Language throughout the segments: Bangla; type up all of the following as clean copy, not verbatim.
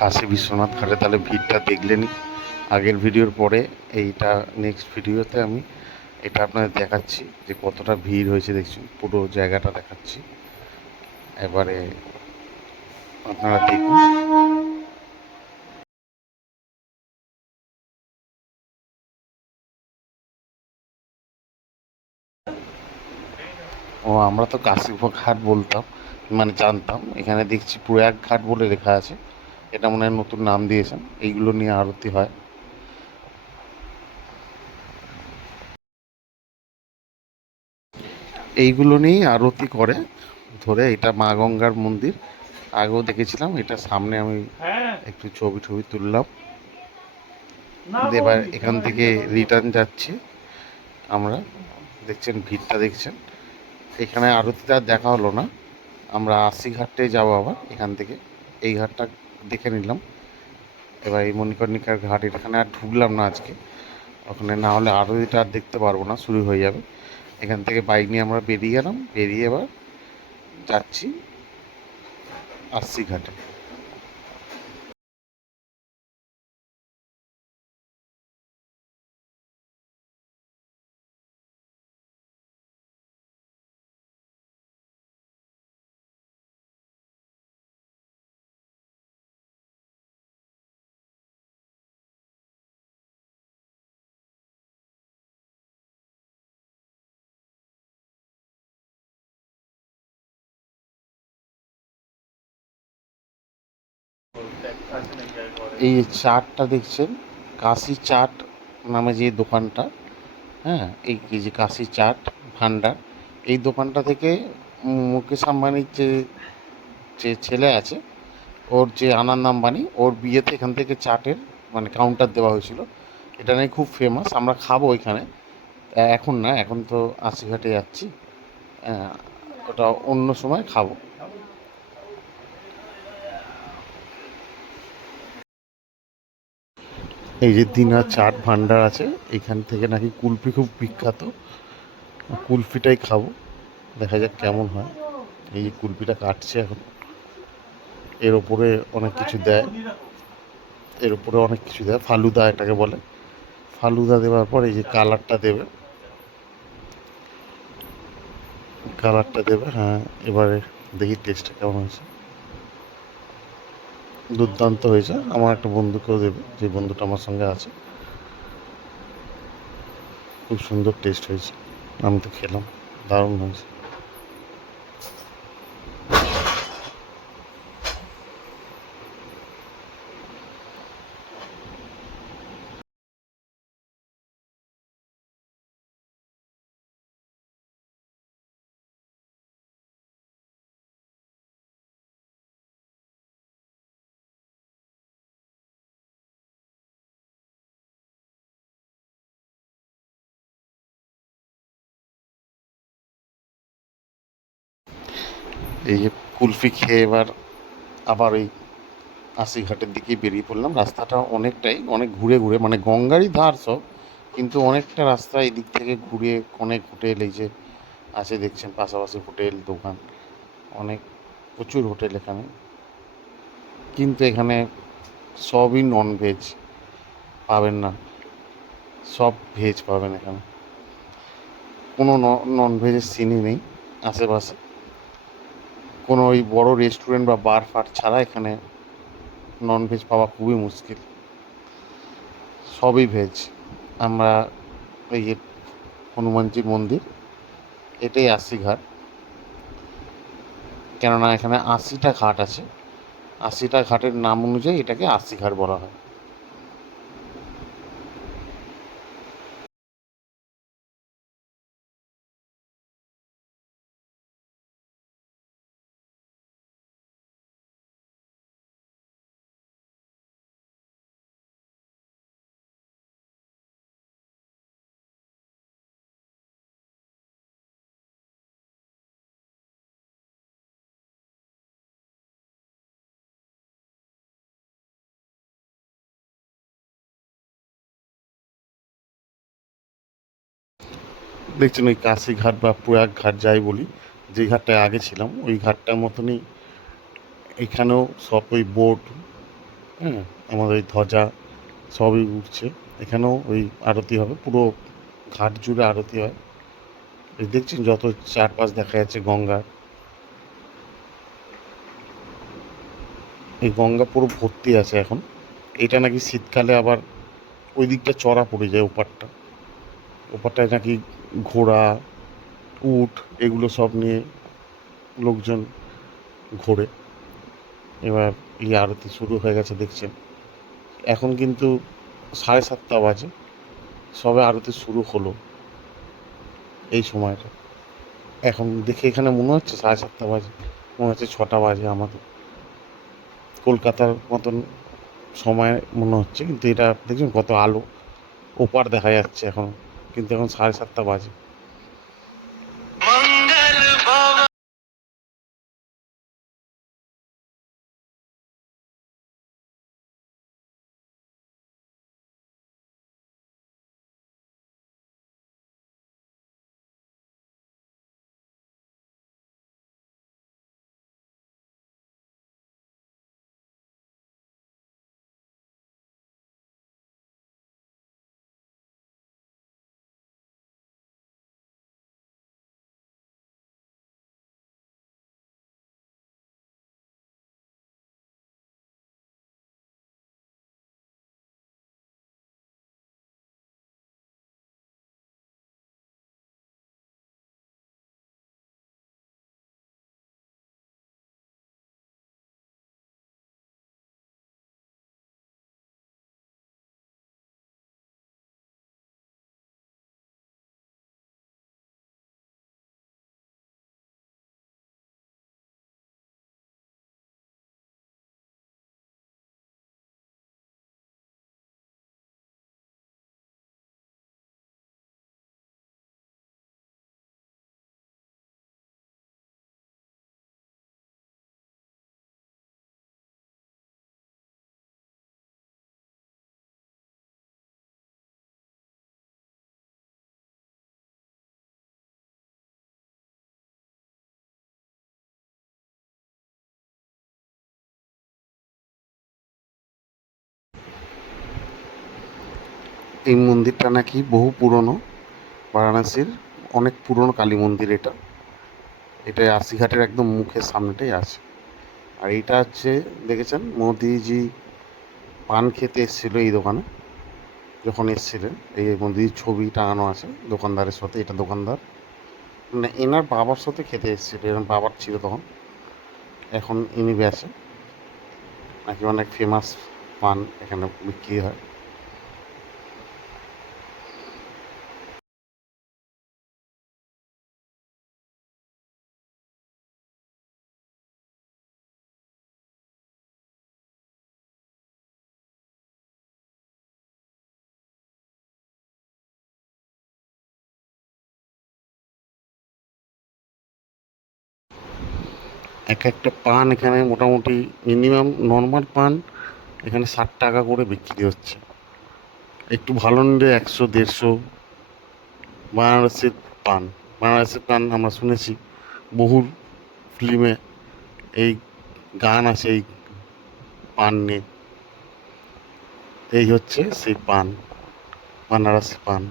কাশী বিশ্বনাথ ঘাটে তাহলে ভিড়টা দেখলেনি আগের ভিডিওর পরে। এইটা নেক্সট ভিডিওতে আমি এটা আপনাদের দেখাচ্ছি যে কতটা ভিড় হয়েছে। দেখছি পুরো জায়গাটা দেখাচ্ছি, এবারে আপনারা দেখুন। ও, আমরা তো কাশী ঘাট বলতাম, মানে জানতাম, এখানে দেখছি প্রয়াগ ঘাট বলে লেখা আছে। এটা মনে হয় নতুন নাম দিয়েছেন। এইগুলো নিয়ে আরতি হয়। এইগুলো নিয়েই আরতি করে ধরে। এটা মা গঙ্গার মন্দির, আগেও দেখেছিলাম। এটা সামনে আমি একটু ছবি ছবি তুললাম। এবার এখান থেকে রিটার্ন যাচ্ছি আমরা। দেখছেন ভিড়টা, দেখছেন। এখানে আরতিটা আর দেখা হলো না। আমরা আশি ঘাটে যাবো আবার এখান থেকে। এই ঘাটটা দেখে নিলাম। এবার এই মণিকর্ণিকার ঘাট, এখানে আর ঢুকলাম না আজকে। ওখানে না হলে আরতিটা আর দেখতে পারবো না, শুরু হয়ে যাবে। এখান থেকে বাইক নিয়ে আমরা বেরিয়ে গেলাম, বেরিয়ে এবার যাচ্ছি আশি ঘাটে। এই চাটটা দেখছেন, কাশি চাট নামে যে দোকানটা, হ্যাঁ, এই যে কাশি চাট ভান্ডার, এই দোকানটা থেকে মুকেশ আম্বানির যে যে ছেলে আছে, ওর যে আনন্দ আম্বানি, ওর বিয়েতে এখান থেকে চাটের মানে কাউন্টার দেওয়া হয়েছিল। এটা নাকি খুব ফেমাস। আমরা খাবো এখানে, এখন না, এখন তো আশিঘাটে যাচ্ছি। ওটা অন্য সময় খাবো। এই যে দিনা চাট ভান্ডার আছে, এখান থেকে নাকি কুলফি খুব বিখ্যাত। কুলফিটাই খাবো, দেখা যাক কেমন হয়। এই যে কুলফিটা কাটছে এখন। এর ওপরে অনেক কিছু দেয়, এর উপরে অনেক কিছু দেয়। ফালুদা এটাকে বলে। ফালুদা দেওয়ার পর এই যে কালারটা দেবে, কালারটা দেবে। হ্যাঁ, এবারে দেখি টেস্টটা কেমন হয়েছে। দুর্দান্ত হয়েছে। আমার একটা বন্ধুকেও দেবে, যে বন্ধুটা আমার সঙ্গে আছে। খুব সুন্দর টেস্ট হয়েছে। আমি তো খেলাম, দারুণ হয়েছে। এই যে কুলফি খেয়ে এবার আবার ওই আশি ঘাটের দিকে বেরিয়ে পড়লাম। রাস্তাটা অনেকটাই, অনেক ঘুরে ঘুরে, মানে গঙ্গারই ধার সব, কিন্তু অনেকটা রাস্তা এদিক থেকে ঘুরে। অনেক হোটেল এই যে আছে দেখছেন, পাশাপাশি হোটেল দোকান অনেক, প্রচুর হোটেল এখানে। কিন্তু এখানে সবই ননভেজ, পাবেন না। সব ভেজ পাবেন এখানে, কোনো ননভেজের সিনই নেই আশেপাশে। কোনো ওই বড় রেস্টুরেন্ট বা বার ফার ছাড়া এখানে ননভেজ পাওয়া খুবই মুশকিল। সবই ভেজ। আমরা এই যে হনুমানজির মন্দির, এটাই আশি ঘাট। কেননা এখানে ৮০টা ঘাট আছে, ৮০টা ঘাটের নাম অনুযায়ী এটাকে আশি ঘাট বলা হয়। দেখছেন ওই কাশি ঘাট বা প্রয়াগ ঘাট যাই বলি, যে ঘাটটায় আগে ছিলাম ওই ঘাটটার মতনই এখানেও সব ওই বোট, হ্যাঁ, আমাদের ওই ধ্বজা সবই উঠছে। এখানেও ওই আরতি হবে, পুরো ঘাট জুড়ে আরতি হয়। এই দেখছেন যত চারপাশ দেখা যাচ্ছে গঙ্গা, এই গঙ্গা পুরো ভর্তি আছে এখন। এটা নাকি শীতকালে আবার ওই দিকটা চড়া পড়ে যায়, ওপারটা ওপারটায় নাকি ঘোড়া, উট, এগুলো সব নিয়ে লোকজন ঘোরে। এবার এই আরতি শুরু হয়ে গেছে দেখছেন। এখন কিন্তু 7:30 বাজে, সবে আরতি শুরু হলো এই সময়টা। এখন দেখে এখানে মনে হচ্ছে 7:30 বাজে, মনে হচ্ছে 6টা বাজে আমাদের কলকাতার মতন সময় মনে হচ্ছে। কিন্তু এটা দেখছেন কত আলো, ওপার দেখা যাচ্ছে এখন, কিন্তু এখন 7:30 বাজে। এই মন্দিরটা নাকি বহু পুরনো, বারাণসীর অনেক পুরনো কালী মন্দির এটা। এটা আশিঘাটের একদম মুখের সামনেটাই আছে। আর এইটা হচ্ছে, দেখেছেন মোদিজি পান খেতে এসেছিল এই দোকানে, যখন এসেছিলেন এই মোদিজির ছবি টাঙানো আছে দোকানদারের সাথে। এটা দোকানদার মানে এনার বাবার সাথে খেতে এসেছিল, এনার বাবার ছিল তখন, এখন ইনি বেচে নাকি। অনেক ফেমাস পান এখানে বিক্রি হয়। এক একটা পান এখানে মোটামুটি মিনিমাম নর্মাল পান এখানে 60 টাকা করে বিক্রি হচ্ছে। একটু ভালো নিলে 100 150। বানারসের পান, বানারসের পান আমরা শুনেছি বহু ফিল্মে, এই গান আছে এই পান নিয়ে। এই হচ্ছে সেই পান, বানারসি পান।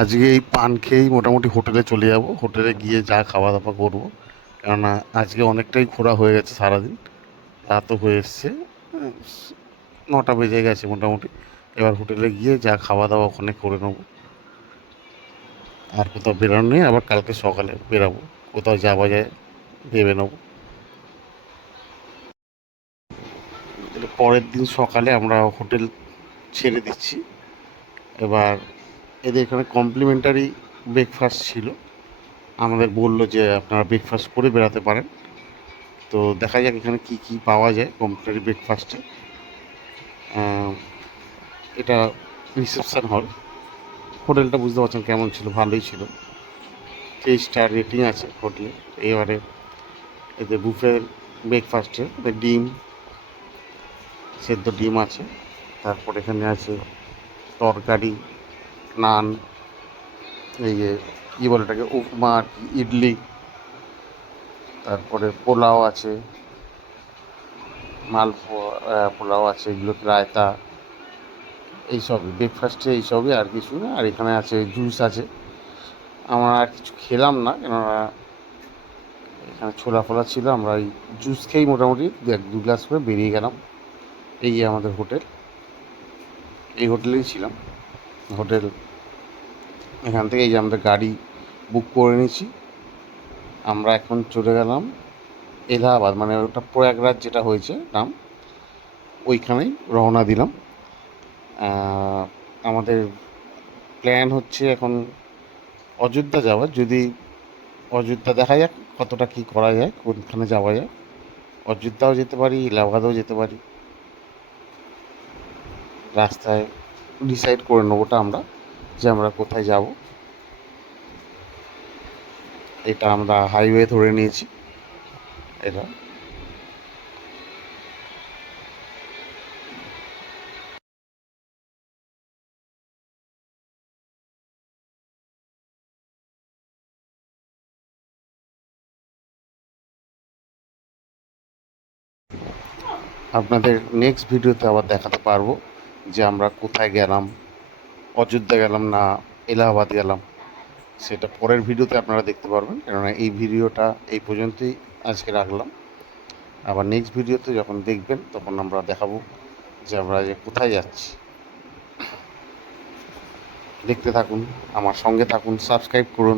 আজকে এই পান খেয়েই মোটামুটি হোটেলে চলে যাব, হোটেলে গিয়ে যা খাওয়া দাওয়া করবো। কেননা আজকে অনেকটাই ঘোরা হয়ে গেছে সারাদিন, রাতও হয়ে এসছে, 9টা বেজে গেছে মোটামুটি। এবার হোটেলে গিয়ে যা খাওয়া দাওয়া ওখানে করে নেবো। আর কোথাও বেরোনো নেই, আবার কালকে সকালে বেরাবো, কোথাও যাওয়া যায় ভেবে নেবো। তাহলে পরের দিন সকালে আমরা হোটেল ছেড়ে দিচ্ছি। এবার এদের এখানে কমপ্লিমেন্টারি ব্রেকফাস্ট ছিল, আমাদের বললো যে আপনারা ব্রেকফাস্ট করে বেড়াতে পারেন। তো দেখা যাক এখানে কি কি পাওয়া যায় কমপ্লিমেন্টারি ব্রেকফাস্টে। এটা রিসেপশন হল। হোটেলটা বুঝতে পারছেন কেমন ছিল, ভালোই ছিল, 3 স্টার রেটিং আছে হোটেলে। এবারে এতে বুফে ব্রেকফাস্টে ডিম, সেদ্ধ ডিম আছে, তারপর এখানে আছে তরকারি, নান, এই যে কী বলে এটাকে, উপমা আর কি, ইডলি, তারপরে পোলাও আছে, পোলাও আছে, এগুলো রায়তা, এইসবই ব্রেকফাস্টে, এইসবই আর কিছু না। আর এখানে আছে জুস আছে। আমরা আর কিছু খেলাম না, কেননা এখানে ছোলা ফোলা ছিল। আমরা এই জুস খেয়েই মোটামুটি 1-2 গ্লাস করে বেরিয়ে গেলাম। এই যে আমাদের হোটেল, এই হোটেলেই ছিলাম। হোটেল এখান থেকে এই যে আমাদের গাড়ি বুক করে নিয়েছি। আমরা এখন চলে গেলাম এলাহাবাদ, মানে ওটা প্রয়াগরাজ যেটা হয়েছে নাম, ওইখানেই রওনা দিলাম। আমাদের প্ল্যান হচ্ছে এখন অযোধ্যা যাওয়ার। যদি অযোধ্যা দেখা যাক কতটা কী করা যায়, কোনখানে যাওয়া যায়। অযোধ্যাও যেতে পারি, এলাহাবাদও যেতে পারি। রাস্তায় ডিসাইড করে নেবো ওটা আমরা, যে আমরা কোথায় যাব। এটা আমরা হাইওয়ে ধরে নিয়েছি। এটা আপনাদের নেক্সট ভিডিওতে আবার দেখাতে পারবো যে আমরা কোথায় গেলাম, অযোধ্যা গেলাম না এলাহাবাদ গেলাম। সেটা পরের ভিডিওতে আপনারা দেখতে পারবেন, কেননা এই ভিডিওটা এই পর্যন্তই আজকে রাখলাম। আবার নেক্সট ভিডিওতে যখন দেখবেন তখন আমরা দেখাবো যে আমরা যে কোথায় যাচ্ছি। দেখতে থাকুন, আমার সঙ্গে থাকুন, সাবস্ক্রাইব করুন।